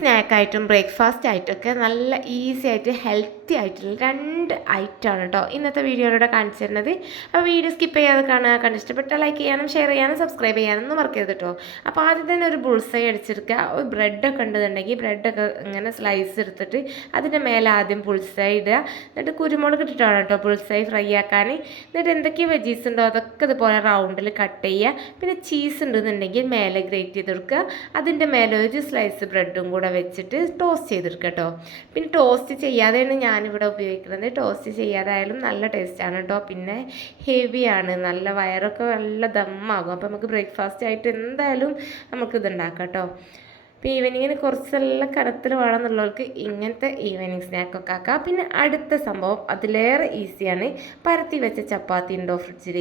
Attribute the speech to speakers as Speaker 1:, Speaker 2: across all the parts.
Speaker 1: സ്നാക്കായിട്ടും breakfast ആയിട്ടൊക്കെ നല്ല easy ആയിട്ട് ഹെൽത്തി ആയിട്ടുള്ള രണ്ട് ഐറ്റമാണ് കേട്ടോ ഇന്നത്തെ വീഡിയോയിലൂടെ കാണിച്ചു തരുന്നത് അപ്പോൾ വീഡിയോ സ്കിപ്പ് ചെയ്യാതെ കാണുക. കണ്ട് ഇഷ്ടപ്പെട്ട ലൈക്ക് ചെയ്യാനും ഷെയർ ചെയ്യാനും സബ്സ്ക്രൈബ് ചെയ്യാനൊന്നും മറക്കരുത് കേട്ടോ അപ്പോൾ ആദ്യം തന്നെ ഒരു ബുൾസൈ അടിച്ചെടുക്കുക. ഒരു ബ്രെഡൊക്കെ ഉണ്ടെന്നുണ്ടെങ്കിൽ ബ്രെഡൊക്കെ ഇങ്ങനെ സ്ലൈസ് എടുത്തിട്ട് അതിന്റെ മേലെ ആദ്യം പുൾസൈ ഇടുക. എന്നിട്ട് കുരുമുളക് ഇട്ടിട്ടാണ് കേട്ടോ പുൾസൈ ഫ്രൈ ആക്കാൻ. എന്നിട്ട് എന്തൊക്കെ വെജീസ് ഉണ്ടോ അതൊക്കെ ഇതുപോലെ റൗണ്ടിൽ കട്ട് ചെയ്യുക. പിന്നെ ചീസ് ഉണ്ടെന്നുണ്ടെങ്കിൽ മേലെ ഗ്രേറ്റ് ചെയ്ത് കൊടുക്കുക. അതിന്റെ മേലെ ഒരു സ്ലൈസ് ബ്രെഡും കൂടെ വെച്ചിട്ട് ടോസ്റ്റ് ചെയ്തെടുക്കുക കേട്ടോ പിന്നെ ടോസ്റ്റ് ചെയ്യാതെയാണ് ഞാനിവിടെ ഉപയോഗിക്കുന്നത്. ടോസ്റ്റ് ചെയ്യാതായാലും നല്ല ടേസ്റ്റാണ് കേട്ടോ പിന്നെ ഹെവിയാണ് നല്ല വയറൊക്കെ നല്ല ദമ്മാകും. അപ്പോൾ നമുക്ക് ബ്രേക്ക്ഫാസ്റ്റ് ആയിട്ട് എന്തായാലും നമുക്കിത് ഉണ്ടാക്കാം കേട്ടോ ഇപ്പോൾ ഈവനിങ്ങിന് കുറച്ചെല്ലാം കടത്തിൽ വേണമെന്നുള്ളവർക്ക് ഇങ്ങനത്തെ ഈവനിങ് സ്നാക്കൊക്കെ ആക്കാം. പിന്നെ അടുത്ത സംഭവം അതിലേറെ ഈസിയാണ് പരത്തി വെച്ച ചപ്പാത്തി ഉണ്ടോ ഫ്രിഡ്ജിൽ?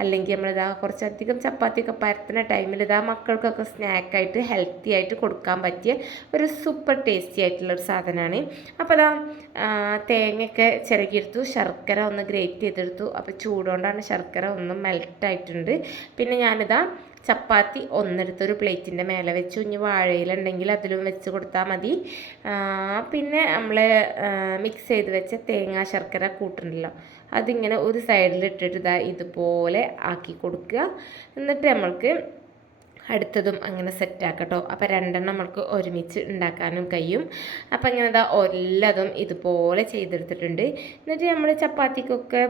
Speaker 1: അല്ലെങ്കിൽ നമ്മളിതാ കുറച്ചധികം ചപ്പാത്തിയൊക്കെ പരത്തുന്ന ടൈമിൽ ഇതാ മക്കൾക്കൊക്കെ സ്നാക്കായിട്ട് ഹെൽത്തി ആയിട്ട് കൊടുക്കാൻ പറ്റിയ ഒരു സൂപ്പർ ടേസ്റ്റി ആയിട്ടുള്ള ഒരു സാധനമാണ്. അപ്പോൾ അതാ തേങ്ങയൊക്കെ ചിരകിയെടുത്തു ശർക്കര ഒന്ന് ഗ്രേറ്റ് ചെയ്തെടുത്തു. അപ്പോൾ ചൂടുകൊണ്ടാണ് ശർക്കര ഒന്ന് മെൽട്ടായിട്ടുണ്ട് പിന്നെ ഞാനിതാ ചപ്പാത്തി ഒന്നെടുത്തൊരു പ്ലേറ്റിന്റെ മേലെ വെച്ചു. ഇനി വാഴയിലുണ്ടെങ്കിൽ അതിലും വെച്ച് കൊടുത്താൽ മതി. പിന്നെ നമ്മൾ മിക്സ് ചെയ്ത് വെച്ച തേങ്ങ ശർക്കര കൂട്ടുണ്ടല്ലോ അതിങ്ങനെ ഒരു സൈഡിൽ ഇട്ടിട്ട് ഇതാ ഇതുപോലെ ആക്കി കൊടുക്കുക. എന്നിട്ട് നമ്മൾക്ക് അടുത്തതും അങ്ങനെ സെറ്റാക്കട്ടോ. അപ്പോൾ രണ്ടെണ്ണം നമുക്ക് ഒരുമിച്ച് ഉണ്ടാക്കാനും കഴിയും. അപ്പോൾ അങ്ങനെ ഇതാ എല്ലാതും ഇതുപോലെ ചെയ്തെടുത്തിട്ടുണ്ട്. എന്നിട്ട് നമ്മൾ ചപ്പാത്തിക്കൊക്കെ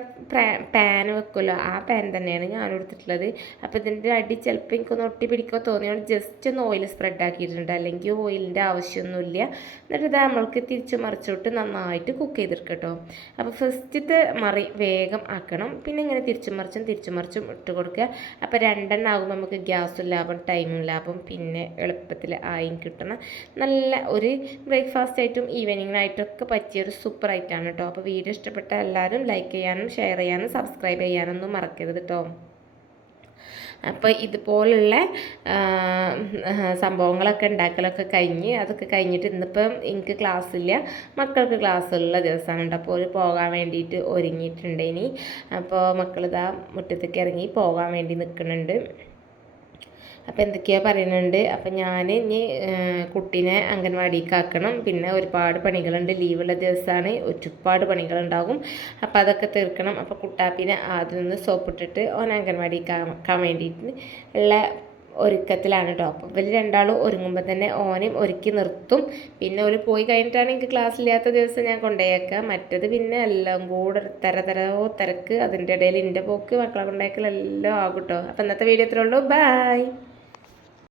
Speaker 1: പാൻ വെക്കുമല്ലോ ആ പാൻ തന്നെയാണ് ഞാൻ എടുത്തിട്ടുള്ളത്. അപ്പോൾ ഇതിന്റെ അടി ചിലപ്പോൾ എനിക്കൊന്ന് ഒട്ടി പിടിക്കോ തോന്നിയോണ്ട് ജസ്റ്റ് ഒന്ന് ഓയിൽ സ്പ്രെഡ് ആക്കിയിട്ടുണ്ട്. അല്ലെങ്കിൽ ഓയിലിന്റെ ആവശ്യമൊന്നുമില്ല. എന്നിട്ട് ഇതാ നമ്മൾക്ക് തിരിച്ചു മറിച്ചോട്ട് നന്നായിട്ട് കുക്ക് ചെയ്തെടുക്കട്ടോ. അപ്പോൾ ഫസ്റ്റത്തെ മറി വേഗം ആക്കണം. പിന്നെ ഇങ്ങനെ തിരിച്ചു മറിച്ചും തിരിച്ചു മറിച്ചും ഇട്ട് കൊടുക്കുക. അപ്പോൾ രണ്ടെണ്ണം ആകുമ്പോൾ നമുക്ക് ഗ്യാസും ലാഭം ടൈമും അപ്പം പിന്നെ എളുപ്പത്തിൽ ആയും കിട്ടണം. നല്ല ഒരു ബ്രേക്ക്ഫാസ്റ്റ് ആയിട്ടും ഈവനിങ്ങിനായിട്ടൊക്കെ പറ്റിയ ഒരു സൂപ്പർ ആയിട്ടാണ് കേട്ടോ. അപ്പോൾ വീഡിയോ ഇഷ്ടപ്പെട്ട എല്ലാവരും ലൈക്ക് ചെയ്യാനും ഷെയർ ചെയ്യാനും സബ്സ്ക്രൈബ് ചെയ്യാനൊന്നും മറക്കരുത് കേട്ടോ. അപ്പോൾ ഇതുപോലുള്ള സംഭവങ്ങളൊക്കെ ഉണ്ടാക്കലൊക്കെ കഴിഞ്ഞ് അതൊക്കെ കഴിഞ്ഞിട്ട് ഇന്നിപ്പം എനിക്ക് ക്ലാസ്സില്ല. മക്കൾക്ക് ക്ലാസ്സുള്ള ദിവസമാണ് അപ്പോൾ ഒരു പോകാൻ വേണ്ടിയിട്ട് ഒരുങ്ങിയിട്ടുണ്ട് ഇനി. അപ്പോൾ മക്കളിതാ മുറ്റത്തേക്ക് ഇറങ്ങി പോകാൻ വേണ്ടി നിൽക്കുന്നുണ്ട്. അപ്പോൾ എന്തൊക്കെയോ പറയുന്നുണ്ട്. അപ്പം ഞാൻ ഇനി കുട്ടീനെ അംഗൻവാടിക്ക് ആക്കണം പിന്നെ ഒരുപാട് പണികളുണ്ട്. ലീവുള്ള ദിവസമാണ് ഒരുപാട് പണികളുണ്ടാകും. അപ്പോൾ അതൊക്കെ തീർക്കണം. അപ്പോൾ കുട്ടാപ്പിനെ ആദ്യം നിന്ന് സോപ്പിട്ടിട്ട് ഓൻ അംഗൻവാടിക്ക് ആക്കാൻ വേണ്ടിയിട്ട് ഉള്ള ഒരുക്കത്തിലാണ് കേട്ടോ അപ്പോൾ ഇവർ രണ്ടാളും ഒരുങ്ങുമ്പോൾ തന്നെ ഓനെയും ഒരുക്കി നിർത്തും. പിന്നെ ഒരു പോയി കഴിഞ്ഞിട്ടാണ് എനിക്ക് ക്ലാസ് ഇല്ലാത്ത ദിവസം ഞാൻ കൊണ്ടുപോയേക്കാം മറ്റത് പിന്നെ എല്ലാം കൂടെ തര തരോ തിരക്ക്. അതിന്റെ ഇടയിൽ എന്റെ പോക്ക് മക്കളെ കൊണ്ടുപോയേക്കലെല്ലാം ആകും കേട്ടോ അപ്പോൾ ഇന്നത്തെ വീഡിയോ ഇത്രയുള്ളൂ ബൈ.